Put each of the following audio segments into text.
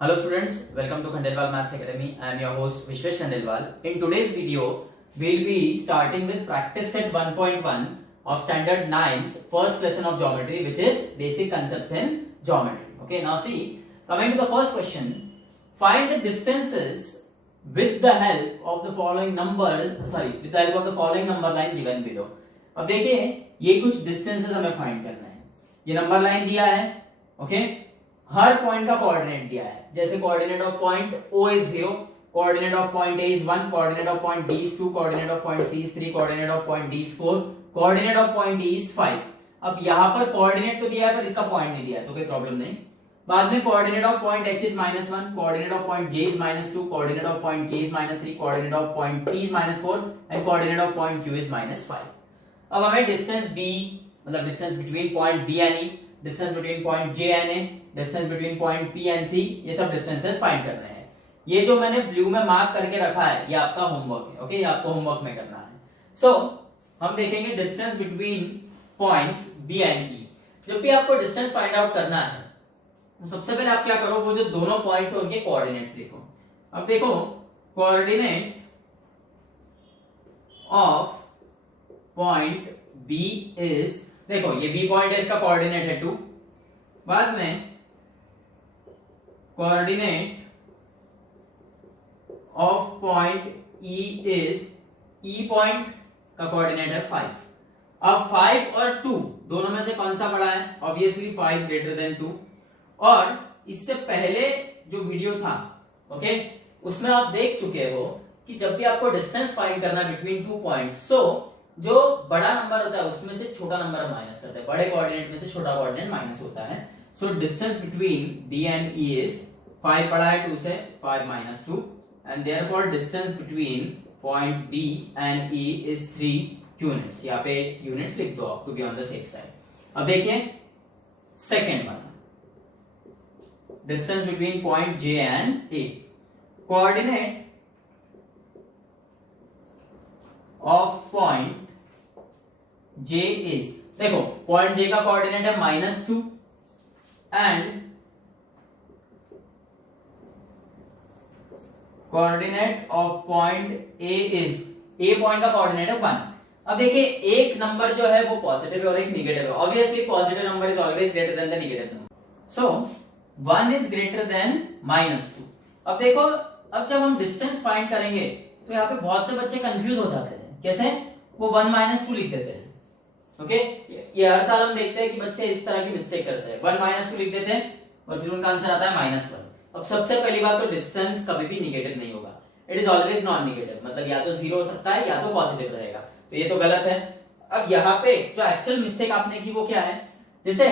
Hello students, welcome to Khandelwal Maths Academy. I am your host Vishwesh Khandelwal. In today's video, we'll be starting with practice set 1.1 of standard 9's first lesson of geometry, which is basic concepts in geometry. Okay, now see, coming to the first question, find the distances with the help of the following number line given below. अब देखिए ये कुछ distances हमें find करना है. ये number line दिया है, ओके हर पॉइंट का कोऑर्डिनेट दिया है. जैसे coordinate of point O is 0, coordinate of point A is 1, coordinate of point B is 2, coordinate of point C is 3, coordinate of point D is 4, coordinate of point E is 5. अब यहाँ पर coordinate तो दिया है पर इसका point नहीं दिया है, तो कोई प्रॉब्लम नहीं. बाद में coordinate of point H is -1, coordinate of point J is -2, coordinate of point K is -3, coordinate of point P is -4 and coordinate of point Q is -5. अब हमें डिस्टेंस B मतलब distance between point B and E, distance between point J and A, distance between point P and C, ये सब distances find करने हैं. ये जो मैंने ब्लू में मार्क करके रखा है ये आपका होमवर्क है. ओके ये आपको होमवर्क में करना है. सो हम देखेंगे distance between points B and E. जब भी आपको डिस्टेंस फाइंड आउट करना है तो सबसे पहले आप क्या करो, वो जो दोनों पॉइंट्स है उनके कोऑर्डिनेट्स लिखो. अब देखो coordinate of point B is, देखो ये B पॉइंट है, इसका कोऑर्डिनेट है 2. बाद में coordinate of point E is, E point का कोऑर्डिनेट है 5. अब 5 और 2 दोनों में से कौन सा बड़ा है? Obviously 5 is greater than 2. और इससे पहले जो वीडियो था ओके उसमें आप देख चुके हो कि जब भी आपको डिस्टेंस फाइंड करना बिटवीन 2 पॉइंट्स, सो जो बड़ा नंबर होता है उसमें से छोटा नंबर हम माइनस करते हैं, बड़े कोऑर्डिनेट में से छोटा कोऑर्डिनेट माइनस होता है. So distance between B and E is 5 पड़ा है 2 से, 5 - 2 and therefore distance between point B and E is 3 units. यहाँ पे यूनिट्स लिख दो आप to be on the safe side. अब देखिए सेकेंड वाला, distance between point J and A, coordinate of point J is, देखो पॉइंट J का कोऑर्डिनेट है -2 and coordinate of point A is, A point का कोऑर्डिनेट है 1. अब देखिए एक नंबर जो है वो पॉजिटिव है और एक निगेटिव है. Obviously positive number is always greater than the negative number. So 1 is greater than -2. अब देखो अब जब हम डिस्टेंस फाइंड करेंगे तो यहाँ पे बहुत से बच्चे कंफ्यूज हो जाते हैं. कैसे? वो 1 - 2 लिख देते हैं. ओके ये हर साल हम देखते हैं कि बच्चे इस तरह की मिस्टेक करते हैं, 1 - 2 लिख देते हैं और फिर उनका आंसर आता है -1. अब सबसे पहली बात तो डिस्टेंस कभी भी निगेटिव नहीं होगा, it is always non negative, मतलब या तो 0 हो सकता है या तो पॉजिटिव रहेगा, तो ये तो गलत है. अब यहाँ पे जो एक्चुअल मिस्टेक आपने की वो क्या है, जैसे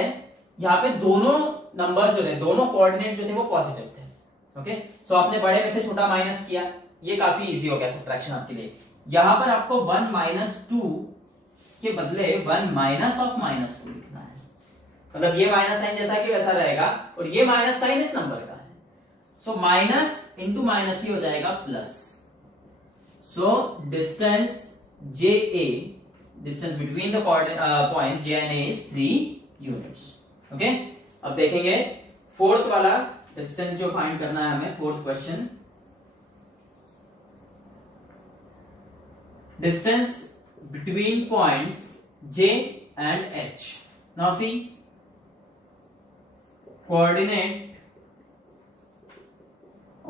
यहाँ पे दोनों नंबर्स जो थे, दोनों कोऑर्डिनेट जो थे वो पॉजिटिव थे. ओके सो आपने बड़े में से छोटा माइनस किया, ये काफी इजी हो गया सब्ट्रैक्शन आपके लिए. यहां पर आपको 1 - 2 के बदले 1 - ऑफ -2 लिखना है, मतलब ये माइनस साइन जैसा कि वैसा रहेगा और ये माइनस साइन इस नंबर का है. सो माइनस इंटू माइनस ही हो जाएगा plus. So distance JA, distance between the points J and A is 3 units. Okay अब देखेंगे फोर्थ वाला डिस्टेंस जो फाइंड करना है हमें. Fourth question, distance between points J and H. Now see, coordinate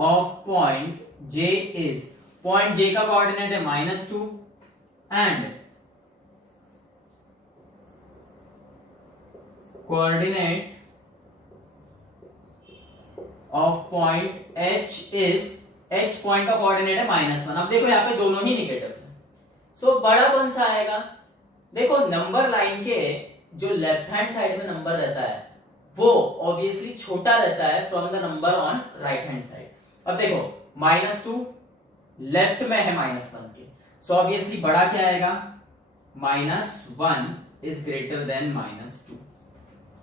of point J is, point J का coordinate है -2 and coordinate of point H is, H point का coordinate है -1. अब देखो यहाँ पे दोनों ही निगेटिव. सो बड़ा कौन सा आएगा? देखो नंबर लाइन के जो लेफ्ट हैंड साइड में नंबर रहता है वो ऑब्वियसली छोटा रहता है from the number on right hand side. अब देखो -2 लेफ्ट में है -1 के, सो ऑब्वियसली बड़ा क्या आएगा? -1 इज ग्रेटर देन -2.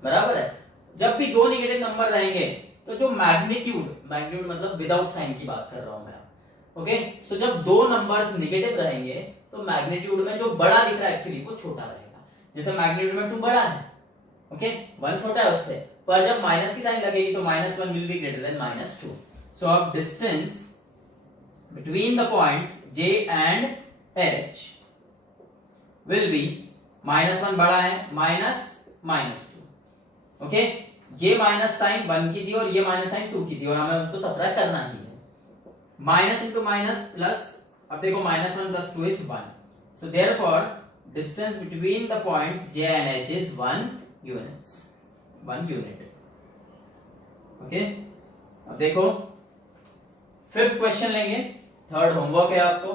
बराबर है. जब भी दो निगेटिव नंबर रहेंगे तो जो मैग्नीट्यूड मतलब विदाउट साइन की बात कर रहा हूं मैं. ओके सो जब दो नंबर्स निगेटिव रहेंगे तो मैग्नीट्यूड में जो बड़ा दिख रहा है एक्चुअली वो छोटा रहेगा. जैसे मैग्नीट्यूड में 2 बड़ा है, ओके 1 छोटा है उससे, पर जब माइनस की साइन लगेगी तो -1 विल बी ग्रेटर देन -2. सो अब distance between the points J and H will be -1 बड़ा है -2. ओके, ये माइनस साइन 1 की थी और ये माइनस साइन 2 की थी और हमें उसको सबट्रैक्ट करना ही है. माइनस इंटू माइनस प्लस, अब देखो -1 + 2 is 1. So therefore distance between the points J and H is 1 unit. Okay, अब देखो फिफ्थ क्वेश्चन लेंगे, थर्ड होमवर्क है आपको.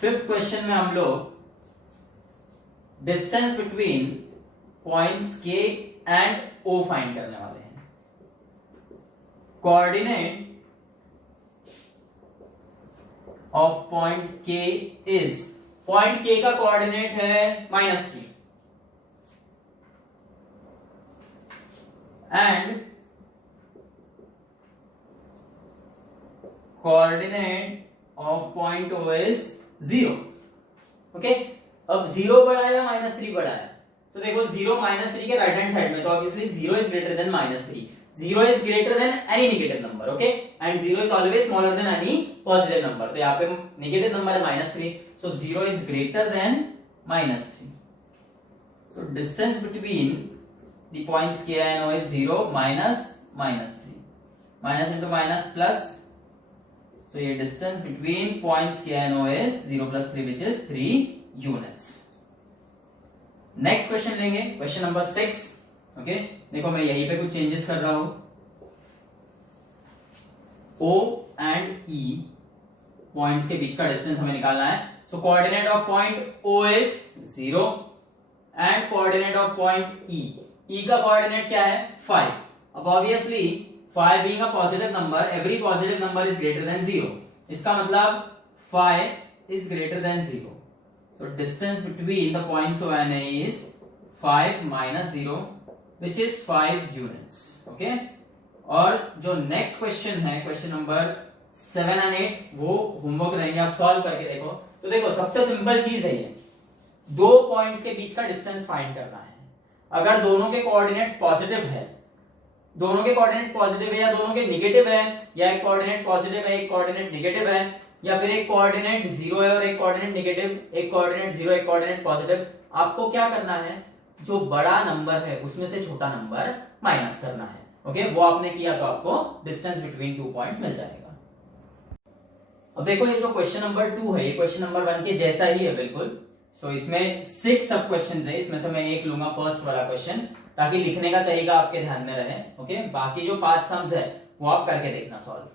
फिफ्थ क्वेश्चन में हम लोग distance between points K and O find करने वाले हैं. Coordinate of point K is, point K का कोऑर्डिनेट है -3 and coordinate of point O is 0. Okay, अब 0 बड़ा है या -3 बड़ा है? तो देखो 0 -3 के राइट हैंड साइड में, तो obviously 0 is greater than -3. 0 is greater than any negative number. Okay, and 0 is always smaller than any positive number. तो यहाँ पे नेगेटिव नंबर है -3, सो 0 is greater than -3. So distance between the points K and O is 0 -3. Minus into minus plus. So your distance between points K and O is 0 + 3, which is 3 units. Next question लेंगे, question number 6. Okay, देखो मैं यहीं पे कुछ changes कर रहा हूं. O and E points के बीच का distance हमें निकालना है. So coordinate of point O is 0 and coordinate of point E. E का coordinate क्या है? 5. अब obviously 5 being a positive number, every positive number is greater than 0. इसका मतलब 5 is greater than 0. So distance between the points O and A is 5 minus 0, which is 5 units. Okay? और जो next question है, question number 7 and 8, वो homework रहेंगे, आप solve करके देखो. तो देखो सबसे सिंपल चीज है ये, दो पॉइंट्स के बीच का डिस्टेंस फाइंड करना है. अगर दोनों के कोऑर्डिनेट्स पॉजिटिव है, दोनों के कोऑर्डिनेट्स पॉजिटिव है या दोनों के नेगेटिव है, या एक कोऑर्डिनेट पॉजिटिव है एक कोऑर्डिनेट नेगेटिव है, या फिर एक कोऑर्डिनेट 0 है और एक कोऑर्डिनेट नेगेटिव, एक कोऑर्डिनेट 0 एक कोऑर्डिनेट पॉजिटिव, आपको क्या करना है, जो बड़ा नंबर है उसमें से छोटा नंबर माइनस करना है. ओके, वो आपने किया तो आपको डिस्टेंस बिटवीन 2 पॉइंट्स मिल जाएगा. अब देखो ये जो क्वेश्चन नंबर 2 है, ये क्वेश्चन नंबर 1 के जैसा ही है बिल्कुल. सो इसमें 6 सब क्वेश्चंस है, इसमें से मैं एक लूंगा फर्स्ट वाला क्वेश्चन, ताकि लिखने का तरीका आपके ध्यान में रहे. ओके, बाकी जो 5 सम्स है वो आप करके देखना सॉल्व.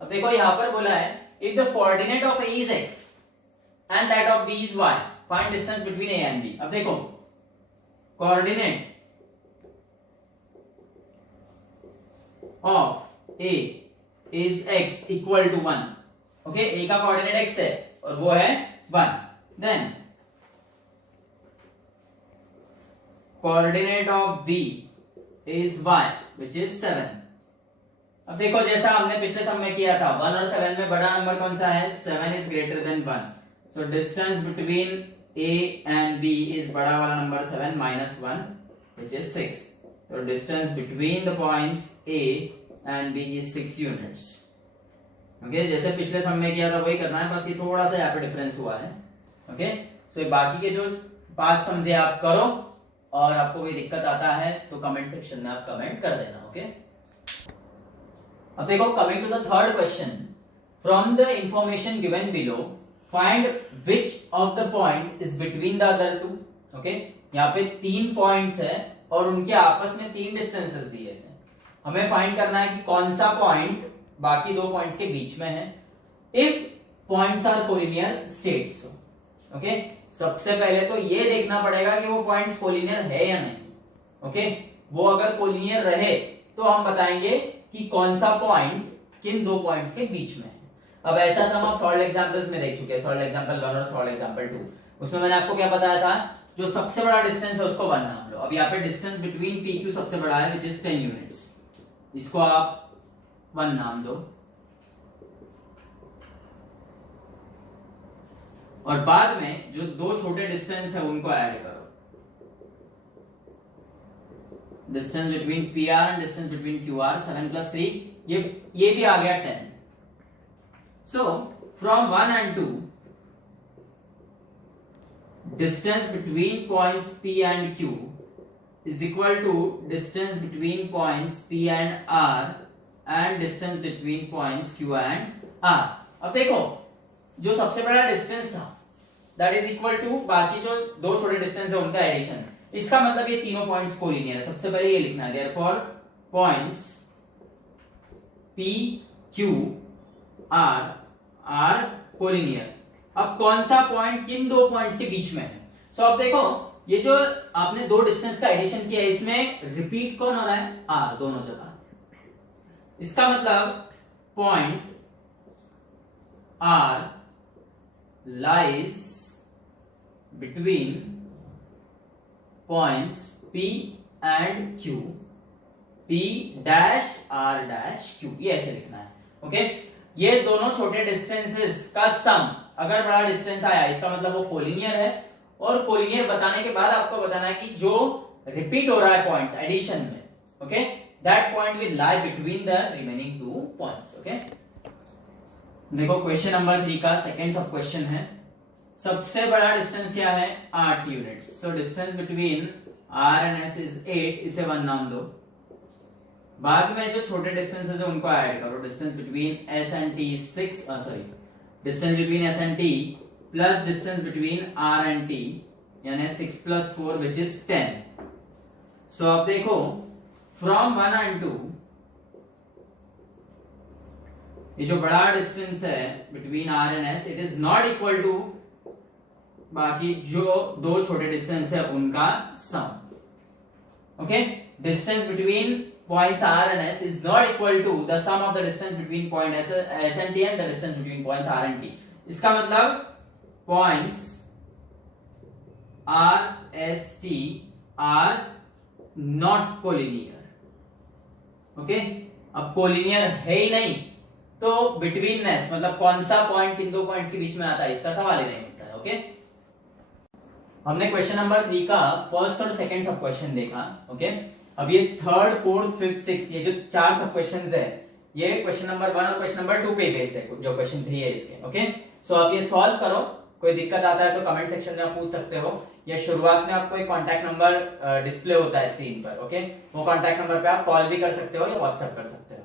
अब देखो यहां पर बोला है, if the coordinate of A is x and that of B is y, find distance between A and B. अब देखो coordinate of A is x equal to 1. Okay, A का कोऑर्डिनेट x है और वो है 1. Then coordinate of B is y, which is 7. अब देखो जैसा हमने पिछले सम में किया था, 1 और 7 में बड़ा नंबर कौन सा है? 7 is greater than 1. So distance between A and B is बड़ा वाला number 7 minus 1, which is 6. So distance between the points A and B is 6 units. Okay, जैसे पिछले सम में किया था वही करना है, बस ये थोड़ा सा यहाँ पे डिफरेंस हुआ है. Okay, so बाकी के जो 5 समझे आप करो, और आपको कोई दिक्कत आता है तो कमेंट सेक्शन में आप कमेंट कर देना. ओके, अब देखो coming to the third question, from the information given below find which of the point is between the other two. Okay, यहाँ पे 3 पॉइंट्स है और उनके आपस में 3 डिस्टेंसेस दिए हैं. हमें फाइंड करना है कि कौन सा पॉइंट बाकी 2 पॉइंट्स के बीच में है. If points are collinear states. Okay, सबसे पहले तो ये देखना पड़ेगा कि वो पॉइंट्स कोलिनियर है या नहीं. ओके, वो अगर कोलिनियर रहे तो हम बताएंगे कि कौन सा पॉइंट किन 2 पॉइंट्स के बीच में है. अब ऐसा सम आप सॉल्व एग्जांपल्स में देख चुके हैं, सॉल्व एग्जांपल 1 और सॉल्व एग्जांपल 2. उसमें मैंने आपको क्या बताया था, जो सबसे बड़ा डिस्टेंस है उसको 1 नाम लो. अब यहाँ पे डिस्टेंस बिटवीन PQ सबसे बड़ा है, विच इज 10 यूनिट्स, इसको आप 1 नाम दो. और बाद में जो दो छोटे डिस्टेंस है उनको ऐड करो, distance between P R and distance between Q R, 7 + 3, ये भी आ गया 10। So from 1 and 2 distance between points P and Q is equal to distance between points P and R and distance between points Q and R। अब देखो जो सबसे बड़ा distance था that is equal to बाकी जो दो छोटे डिस्टेंस है उनका एडिशन। इसका मतलब ये तीनों पॉइंट्स कोलिनियर है। सबसे पहले ये लिखना है therefore points P Q R are collinear. अब कौन सा पॉइंट किन दो पॉइंट्स के बीच में है? सो अब देखो ये जो आपने दो डिस्टेंस का एडिशन किया है इसमें रिपीट कौन हो रहा है? आर दोनों जगह। इसका मतलब point are lies between points P and Q, P dash R dash Q, ये ऐसे लिखना है। ओके ये दोनों छोटे डिस्टेंसेस का सम, अगर बड़ा डिस्टेंस आया इसका मतलब वो कोलिनियर है। और कोलिनियर बताने के बाद आपको बताना है कि जो रिपीट हो रहा है पॉइंट्स एडिशन में, okay that point will lie between the remaining two points. Okay देखो क्वेश्चन नंबर 3 का सेकंड सब क्वेश्चन है। सबसे बड़ा डिस्टेंस क्या है? 8 units. So distance between R and S is 8, इसे 1 नाम दो। बाद में जो छोटे डिस्टेंसेस है उनको ऐड करो, distance between S and T 6, distance between S and T plus distance between R and T, यानी 6 + 4 विच इज 10। सो अब देखो फ्रॉम 1 and 2 ये जो बड़ा डिस्टेंस है between R and S it is not equal to बाकी जो दो छोटे डिस्टेंस है उनका sum. Okay distance between points R and S is not equal to the sum of the distance between point S and T and the distance between points R and T। इसका मतलब points R S T are not collinear। Okay अब collinear है ही नहीं तो betweenness मतलब कौन सा point किन दो पॉइंट्स के बीच में आता है इसका सवाल ही नहीं होता है। ओके हमने क्वेश्चन नंबर 3 का फर्स्ट और सेकंड सब क्वेश्चन देखा। ओके अब ये थर्ड, फोर्थ, फिफ्थ, सिक्स ये जो चार सब क्वेश्चंस है ये क्वेश्चन नंबर 1 और क्वेश्चन नंबर 2 पे बेस्ड है, जो क्वेश्चन 3 है इसके। ओके सो अब ये सॉल्व करो। कोई दिक्कत आता है तो कमेंट सेक्शन में आप पूछ सकते हो, या शुरुआत में आपको एक कांटेक्ट नंबर डिस्प्ले होता है स्क्रीन पर। ओके वो कांटेक्ट नंबर पे आप कॉल भी कर सकते हो या व्हाट्सएप कर सकते हो।